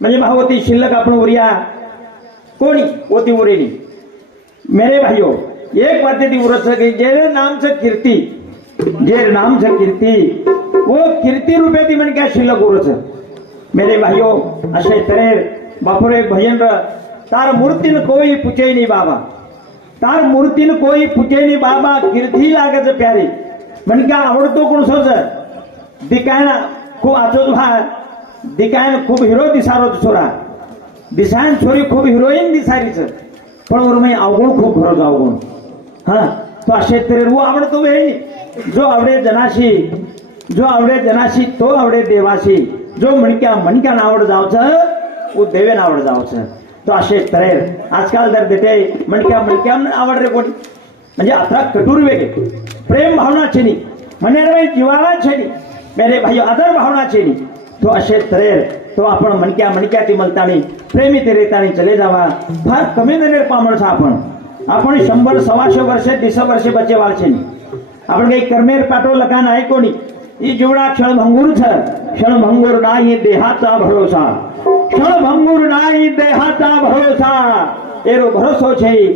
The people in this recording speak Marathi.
म्हणजे भावती शिल्लक आपण उरिया कोणी ओती उरेली मेरे भाइयों एक बात ती उरत की जे नाम से कीर्ति जे नाम से कीर्ति वो कीर्ति रूपे ती मन क्या शिल्लक उरच मेरे भाइयों असे तरे बापुरे भजन तार मूर्तिन कोई पूछे नहीं बाबा तार मूर्तिन कोई पूछे नहीं बाबा कीर्ती लागत प्यारी मन क्या आवडतो कोण सोच दिकायना खूप आचोच भा दिकायन खूप हिरो दिसारो छोरा दिसायन छोरी खूप हिरोईन दिसारीच पण उर्मे अवगुण खूप खरंच अवगुण हा तो असे तरी वो आवडतो वेळी जो आवडे जनाशी तो आवडे देवाशी जो मणक्या आवड जावचं वो देवेन आवड जावचं तो असे तरेर आजकाल जर देते मणक्या आवड रे कोणी म्हणजे आता कटूर वेगे प्रेम भावना छेनी म्हणे रे जीवाला छेनी मेरे भाई आदर भावना छेनी तो असे तरेर तो आपण मणक्या ती मलतानी प्रेमी ते रेतानी चले जावा फार कमी नरेर पामणस आपण 100-125 वर्ष 20 वर्ष बचे वाळचे आपण काही कर्मेर पाठो लकान आहे कोणी ही जीवडा क्षणभंगूर नाही देहाचा भरोसा क्षणभंगूर नाही देहाचा भरोसा एरो भरोसो छे।